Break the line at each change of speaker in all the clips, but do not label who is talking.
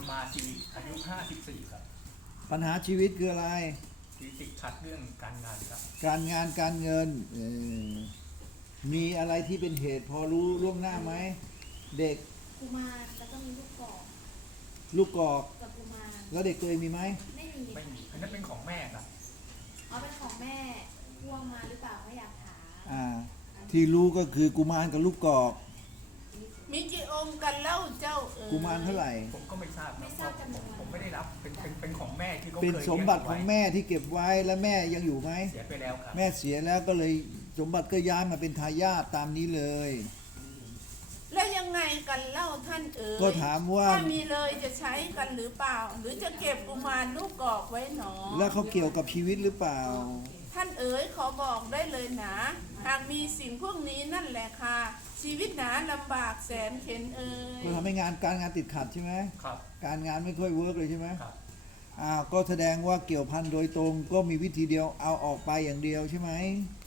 มาชีวิตอายุ54ครับ
ปัญหาชีวิตคืออะไร
ที่ติดขัดเรื่องการงานครับ
การงานการเงินมีอะไรที่เป็นเหตุพอรู้ล่วงหน้าไหมเด็ก
กุมารแล้วก็มีลูกกอก
ลูกกอก
กับกุมาร
แล้วเด็กตัวเองมีไหม
ไม่มี
ไม่มีอันนั้นเป็นของแม่ครับ
อ๋อเป็นของแม่พ่วงมาหรือเปล่าไม่อยากถาม
ที่รู้ก็คือกุมารกับลูกกอก
มีกี่องค์กันเล่าเจ้า
กุมารเท่าไหร่
ผมก็ไม่ทราบจำนวนผมไม่ได้รับเป็นของแม่ที่เขาเคย
เป็นสมบัติของแม่ที่เก็บไว้แล้วแม่ยังอยู่ไหม
เสียไปแล้วครับ
แม่เสียแล้วก็เลยสมบัติก็ย้ายมาเป็นทายาทตามนี้เลย
แล้วยังไงกันเล่าท่านเอ๋ย
ก็ถามว่า
ถ้ามีเลยจะใช้กันหรือเปล่าหรือจะเก็บกุมารลูกกอกไว้หนอ
แล้วเขาเกี่ยวกับชีวิตหรือเปล่า
ท่านเอ๋ยขอบอกได้เลยนะหากมีสิ่งพวกนี้นั่นแหละค่ะชีวิตหนาลำบากแสนเข็ญเอ๋ย
ก็ทำให้การงานติดขัดใช่ไหม
ครับ
การงานไม่ค่อยเวิร์กเลยใช่ไหม
ครับ
ก็แสดงว่าเกี่ยวพันโดยตรงก็มีวิธีเดียวเอาออกไปอย่างเดียวใช่ไหม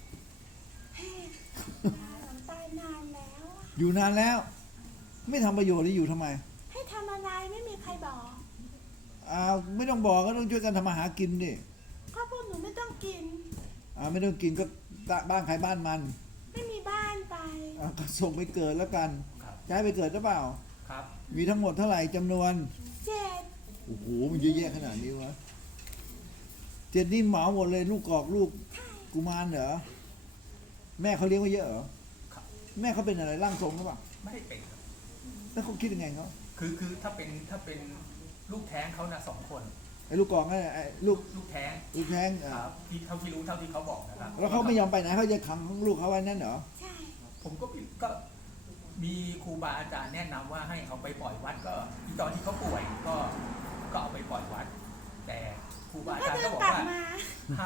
ตายนานแล้ว
อยู่นานแล้วไม่ทำประโยชน์หรืออยู่ทำไม
ให้ทำอะไรไม่มีใครบอก
ไม่ต้องบอกก็ต้องช่วยกันทำมาหากินดิ
ก็พวกหนูไม่ต้องกิน
ไม่ต้องกินก็บ้านใครบ้านมัน
ไม่มีบ้านไป
ก็ส่งไปเกิดแล้วกันจะให้ไปเกิดหรือเปล่า
ครับ
มีทั้งหมดเท่าไหร่จำนวน
7
โอ้โหมันเยอะแยะขนาดนี้วะ7นี่เหมาหมดเลยลูกกอกลูกกุมารเหรอแม่เขาเลี้ยงไว้เยอะเหรอแม่เขาเป็นอะไรร่างทรงหรือเปล่า
ไม่ได้เป็นครับ
แล้วเขาคิดยังไงเขา
คือถ้าเป็นลูกแท้งเขานะ2 คน
ไอ้ลูกกอกนั่นไอ้ลูก
แท้ง
ครับ
ที่เท่าที่รู้เท่าที่เขาบอกนะครับ
แล้วเขาไม่ยอมไปไหนเขาจะขังลูกเขาไว้นั่นเหรอ
ใช่
ผมก็มีครูบาอาจารย์แนะนำว่าให้เอาไปปล่อยวัดก็ตอนที่เขาป่วยก็เอาไปปล่อยวัดแต่ครูบาอาจารย์ก็บอกว่าห้าม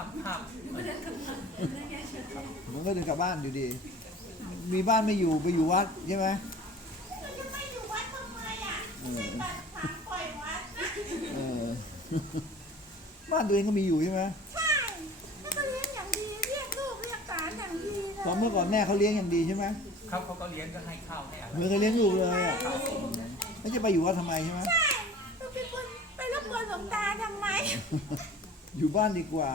มันก็เดินกลับบ้านอยู่ดีมีบ้านไม่อยู่ไปอยู่วัดใช่ไหม
มันจะไม่อยู่วัดทำไมเป็นบัตรทางปล่อยวัด
บ้านตัวเองก็มีอยู่ใช่ไหม
ใช่แล้วก็เลี้ยงอย่างดีเรียกลูกเรียกหลานอย่างดีเลย
ตอนเมื่อก่อนแม่เขาเลี้ยงอย่างดีใช่ไหม
เขาก็เลี้ยงก็ให้ข้าวให้อะไร
เหมือนกับเลี้ยงลูกเลยแล้วจะไปอยู่วัดทำไมใช่ไหม
ใช่ไปรบกวนหลวงตาทำไม
อยู่บ้านดีกว่า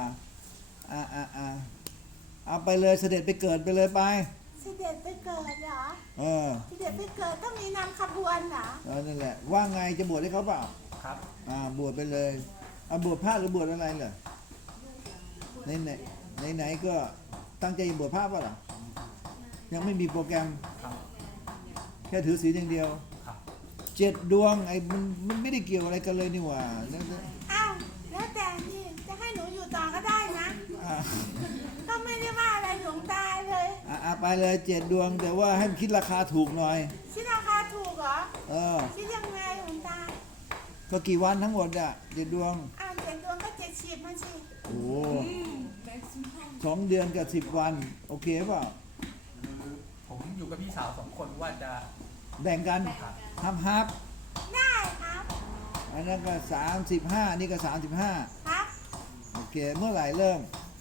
เอาไปเลยเสด็จไปเกิดไปเลยไป
เสด็จไปเกิดเหรอเสด็จไปเกิดต้องมีนำขบวนเหรอ
นั่นแหละว่าไงจะบวชให้เขาเปล่า
ครับ
บวชไปเลยบวชพระหรือบวชอะไรเหรอไหนก็ตั้งใจบวชพระป่ะล่ะยังไม่มีโปรแกรมแค่ถือศีลอย่างเดียว7 ดวงไอ้มันไม่ได้เกี่ยวอะไรกันเลยนี่หว่า
แล้วแต่นี่จะให้หนูอยู่ต่อก็ได้นะก็ไม่ได้ว่าอะไรหลวงตาเลย
ไปเลย7 ดวงแต่ว่าให้คิดราคาถูกหน่อย
คิดราคาถูกเหรอคิดยังไงหลวงตา
ก็กี่วันทั้งหมด7 ดวง
7 ดวงก็70มาสิ
โอ้2 เดือนกับ10 วันโอเคเปล่า
ผมอยู่กับพี่สาว2 คนว่าจะ
แบ่งกันทำฮับ
ได้ครับ
อันนั้นก็35นี่ก็35
ครับ
โอเคเมื่อไหร่เริ่ม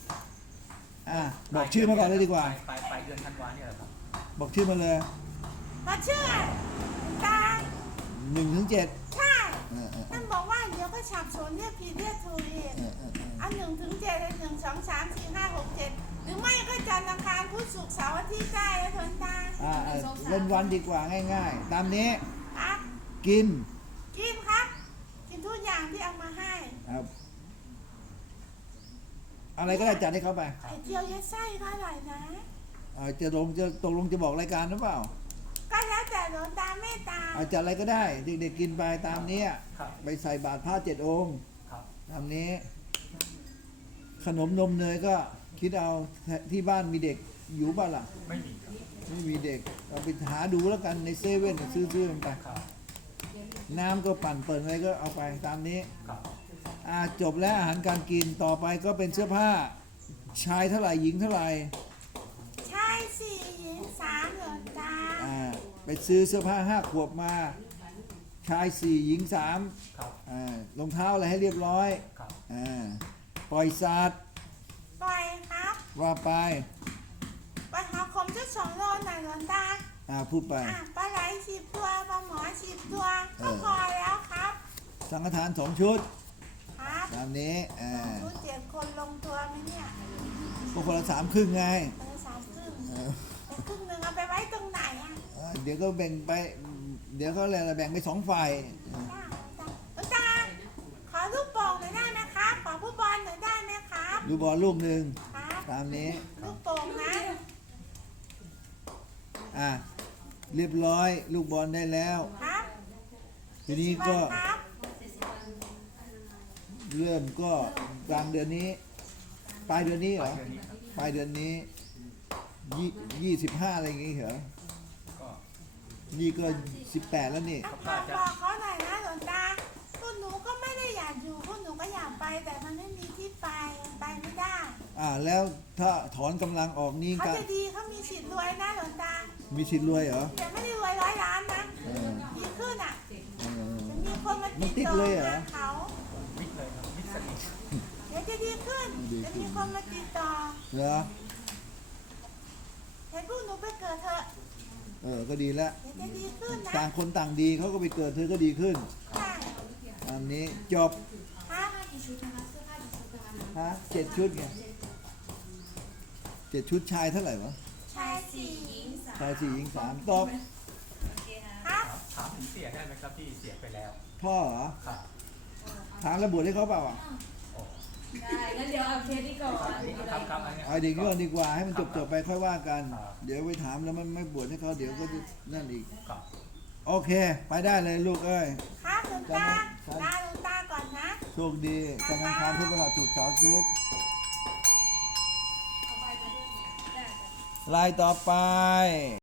บอกชื่อมาก่อนเลยดีกว่า
ปลายเดือนธันวาเนี่ยแหละครับ
บอกชื่อมาเลย
บอกชื่อตา
1 ถึง 7
ใช่ท่านบอกว่าเดี๋ยวก็ฉับสนเรียกผิดเรียกถูกอีก1 ถึง 7 1 2 3 4 5 6 7หรือไม่ก็จันทร์อังคารพุธศุกร์เสาร์อาทิตย์ได้แล้วทนตา
เล่นวันดีกว่าง่ายๆตามนี้
ครับ
กิน
ครับกินทุกอย่างที่เอามาให้
ครับอะไรก็ได้จัดให้เขาไป
ไข่เจียวยัดไส้ก็อร่อยนะ
จะตกลงจะบอกรายการหรือเปล่า
ก็แล้วแต่หลวงตาเมตตา
จัดอะไรก็ได้เด็กๆกินไปตามนี้ไปใส่บาตรพระ7 องค์ตามนี้ขนมนมเนยก็คิดเอาที่บ้านมีเด็กอยู่บ้านล่ะไม่มีเด็กเราไปหาดูแล้วกันในเซเว่นซื้อมันไปน้ำก็ปั่นเปิดอะไรก็เอาไปตามนี้จบแล้วอาหารการกินต่อไปก็เป็นเสื้อผ้าชายเท่าไหร่หญิงเท่าไหร่
ชาย4หญิง3หลวงตา
ไปซื้อเสื้อผ้า5 ขวบมาชาย4หญิง3รองเท้าอะไรให้เรียบร้อยปล่อยสัตว์
ปล่อยครับ
ว่าไป
หาคมจะ2 โลหน่อยหลวงตา
พูดไป
ปลาไหล10 ตัวปลาหมอ10 ตัวก็พอแล้วครับ
สังฆทาน2 ชุด
ครับ
ตามนี้
ชุด7 คนลงตัวไหมเนี่ย
ก็คนละ3 ครึ่งไง
คนละ3 ครึ่ง
เออ
ครึ่งหนึ่งเอาไปไว้ตรงไหนอ่ะ
เดี๋ยวก็แบ่งไป เดี๋ยวเขาอะไรแบ่งไป2 ฝ่าย
ตาขอลูกโป่งหน่อยได้ไหมครับ ขอผู้บอลหน่อยได้ไหมครับ
ดูบอลลูกหนึ่ง
ครับ
ตามนี้
ลูกโป่งนะ
เรียบร้อยลูกบอลได้แล้ว
ครับ
ทีนี้ก็
ครับ
เริ่มก็กลางเดือนนี้ ปลายเดือนนี้เหรอ
เดือนนี้ครับ
ปลายเดือนนี้25อะไรอย่างงี้เหรอ
ก็
นี่ก็18แล้วนี่
บอกเขาหน่อยนะหลวงตาพวกหนูก็ไม่ได้อยากอยู่พวกหนูก็อยากไปแต่มันไม่มีที่ไปมันไปไม่ได้
แล้วถ้าถอนกำลังออกนี่
เขา
ก็
จะดีเขามีสิทธิ์รวยนะหลวงตา
มีสิทธิ์รวยเหรอ
แต่ไม่ได้รวย100 ล้านนะ
เออ
ดีขึ้นอ่ะ
เออ
จะมีคนมา
มันติ
ติ
ด
ดต่อ
เลยเหรอ
มาเขา
มิดเลยครับมิดสนิท
เดี๋ยวจะดีขึ้น จะมีคนมาติดต่อ
เหรอ
เห็นพวกหนูไปเกิดเถอะ
ก็ดีแล้ว
เดี๋ยวจะดีขึ้นนะ
ต่างคนต่างดีเขาก็ไปเกิดเธอก็ดีขึ้น
ใช่
อันนี้จบ
ครับ
กี่ชุดนะคะเสื้อผ้ากี่ชุดนะคะ
ฮะ7 ชุดไง7 ชุดชายเท่าไหร่วะ
ชายสี่
ชาย4หญิง3ตอบ
ครับ
ถามถึงเสียได้ไหมครับที่เสียไปแล้ว
พ่อเหรอ
ครับ
ถามแล้วบวชให้เขาเปล่าอ่ะ
โอ้
ได้งั้นเดี๋ยวเอาเคสนี้ก่อน
ครับอันนี้
เอาเด็กก่อนดีกว่าให้มันจบไปค่อยว่ากัน
ครับ
เดี๋ยวไปถามแล้วมันไม่บวชให้เขาเดี๋ยวก็จะนั่นอีก
ครับ
โอเค ไปได้เลยลูกเอ้ย
ครับหลวงตาลาหลวงตาก่อนนะ
โชคดีกำลังทานพุทธประหลาดถูกเสาร์อาทิตย์
เอาไปมาด้วยได้
ลายต่อไป